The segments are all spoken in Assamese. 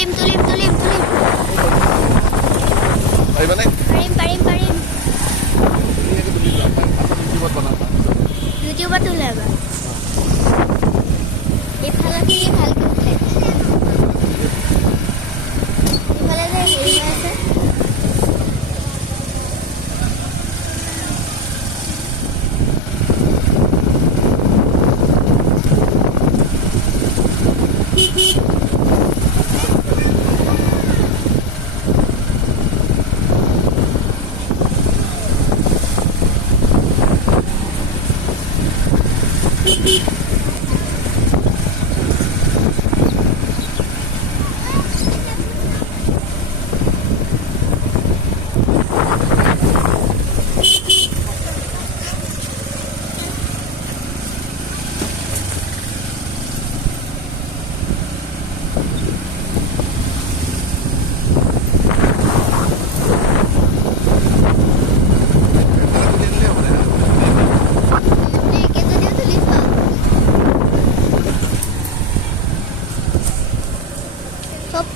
তুলিম পাৰিবানে? পাৰিম ধুনীয়াকৈ তুলি লোৱা ইউটিউবত বনাবা ইউটিউবত ওলাবা এইফালেখিনি ভালকৈ উঠাই এইফালে যে হেৰি হৈ আছে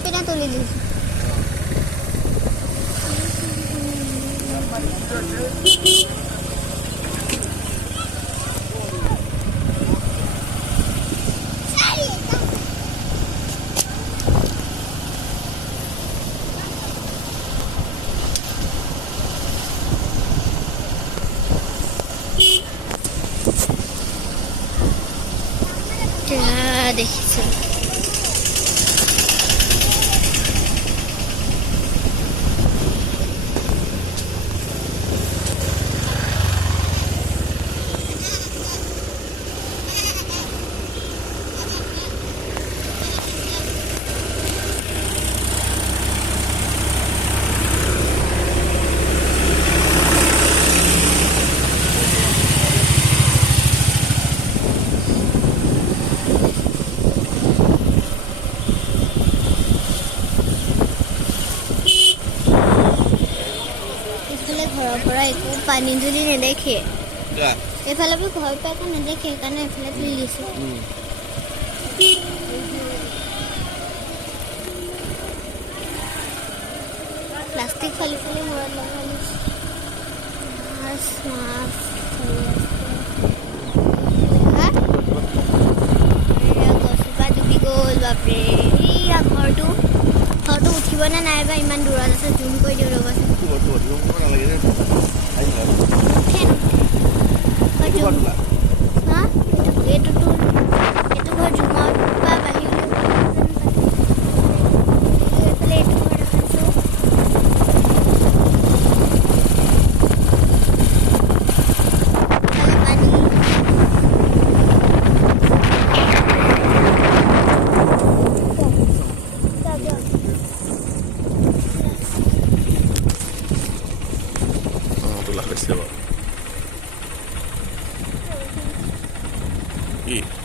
Pina tuloy din. Ya, deh. पानी तुली नेदेखे एफाले भी घर पे को नेदेखे कारण एफाले तुली लिसो प्लास्टिक खाली खाली मोर लगालिस मास हा या गसपा दुबी गल बापरे या घरटू उठिब ना नाइबा इमान दूर আছে জুম কৰি দিও ৰবাছে Eat.